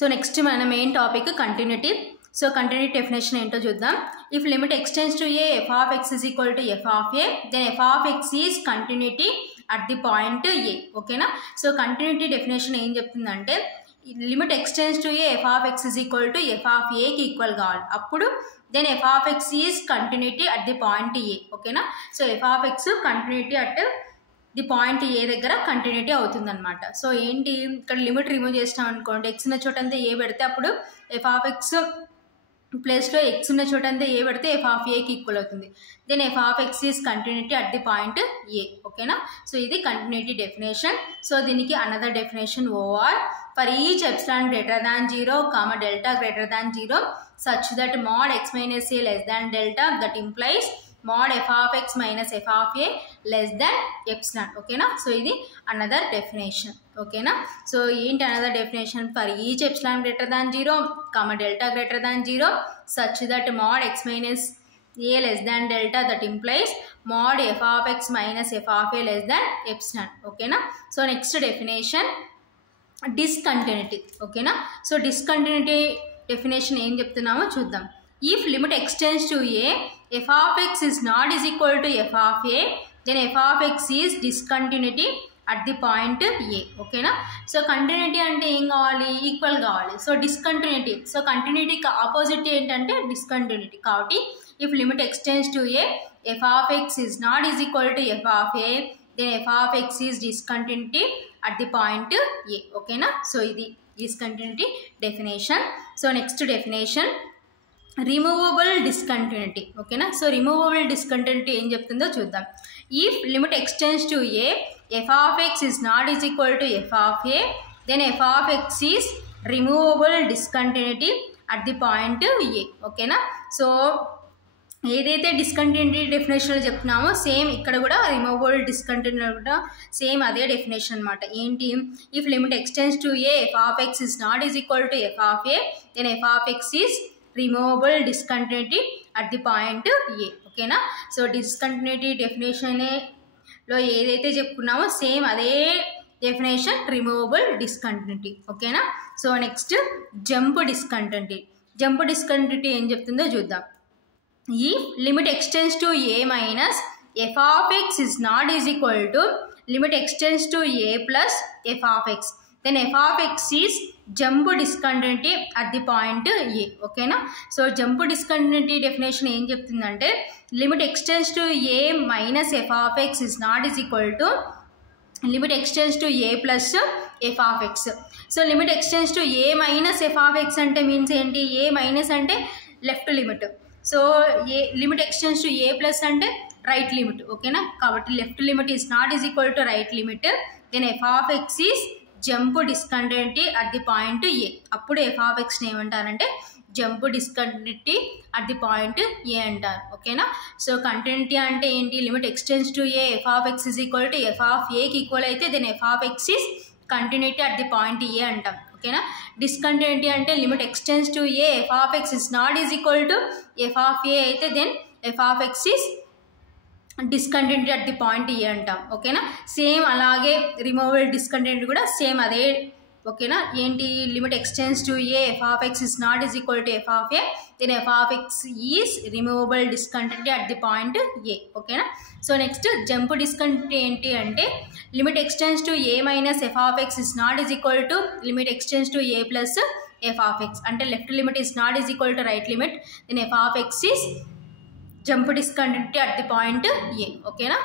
So next మన main topic continuity. So continuity definition ఏంటో చూద్దాం. If limit x tends to a f of x is equal to f of a, then f of x is continuity at the point a. ఓకేనా. So continuity definition ఏం చెప్తుందంటే limit x tends to a f of x is equal to f of ఏకి equal కావాలి. అప్పుడు then f of x is continuity at the point a. ఓకేనా. So F of x continuity at the point a దగ్గర continuity అవుతుందన్నమాట. So ఏంటి ఇక్కడ limit remove చేసినాం అనుకోండి, ఎక్స్ ఉన్న చోటంతా ఏ పెడితే అప్పుడు ఎఫ్ ఆఫ్ ఎక్స్ ప్లేస్లో ఎక్స్ ఉన్న చోటంతా ఏ పెడితే ఎఫ్ ఆఫ్ ఏకి ఈక్వల్ అవుతుంది. Then f of x is continuity at the point a. ఓకేనా. సో ఇది కంటిన్యూటీ డెఫినేషన్. సో దీనికి another definition or for each epsilon greater than 0, delta greater than 0 such that mod x minus a less than delta, that implies mod f of x minus f of a less than epsilon. ఓకేనా. So ఇది another definition. ఓకేనా. So ఏంటి another definition for each epsilon greater than 0, delta greater than 0 such that mod x minus a less than delta, that implies mod f of x minus f of a less than epsilon. ఓకేనా. So next definition discontinuity. ఓకేనా. So discontinuity definition ఏం చెప్తున్నామో చూద్దాం. If limit x tends to a f of x is not is equal to f of a, then f of x is discontinuity at the point a. ఓకేనా. So continuity అంటే ఏం కావాలి, equal కావాలి. So discontinuity, so కంటిన్యూటీకి opposite ఏంటంటే discontinuity. కాబట్టి if limit x tends to a f of x is not is equal to f of a, then f of x is discontinuity at the point a. ఓకేనా. So ఇది discontinuity definition. So next definition removable discontinuity. ఓకేనా. So removable discontinuity ఏం చెప్తుందో చూద్దాం. if limit extends to a f of x is not is equal to f of a, then f of x is removable discontinuity at the point a. ఓకేనా. So ఏదైతే discontinuity డెఫినేషన్లో చెప్తున్నామో same ఇక్కడ కూడా removable discontinuity కూడా same అదే definition అనమాట. ఏంటి if limit x tends to a f of x is not is equal to f of a, then f of x is removable discontinuity at the point a. ఓకేనా. So discontinuity డెఫినేషన్లో ఏదైతే చెప్పుకున్నామో same అదే definition removable discontinuity. ఓకేనా. So next jump discontinuity. Jump discontinuity ఏం చెప్తుందో చూద్దాం. If limit extends to a minus f of x is not is equal to limit extends to a plus f of x, then f of x is jump discontinuity at the point a. ఓకేనా. So jump discontinuity definition ఏం చెప్తుందంటే limit x tends to a minus f of x is not is equal to limit x tends to a plus f of x. So limit x tends to a minus f of x అంటే means ఏంటి, a minus అంటే left limit. So a limit x tends to a plus అంటే right limit. ఓకేనా. కాబట్టి left limit is not is equal to right limit, then f of x is jump discontinuity at the point a. అప్పుడు f of ఎక్స్ని ఏమంటారంటే jump discontinuity at the point a అంటారు. ఓకేనా. So continuity అంటే ఏంటి, limit x tends to a f of x is equal to f of ఏకి equal అయితే then f of x is continuity at the point a అంటాం. ఓకేనా. Discontinuity అంటే limit x tends to a f of x is not is equal to f of ఏ అయితే then f of x is discontinuity at the point a అంటాం. ఓకేనా. Same అలాగే removable discontinuity కూడా same అదే. ఓకేనా. ఏంటి limit x tends to a f of x is not is equal to f of a, then f of x is removable discontinuity at the point a. ఓకేనా. So next jump discontinuity ఏంటి అంటే limit x tends to a minus f of x is not is equal to limit x tends to a plus f of x. అంటే left limit is not is equal to right limit, then f of x is jump discontinuity at the point a. ఓకేనా.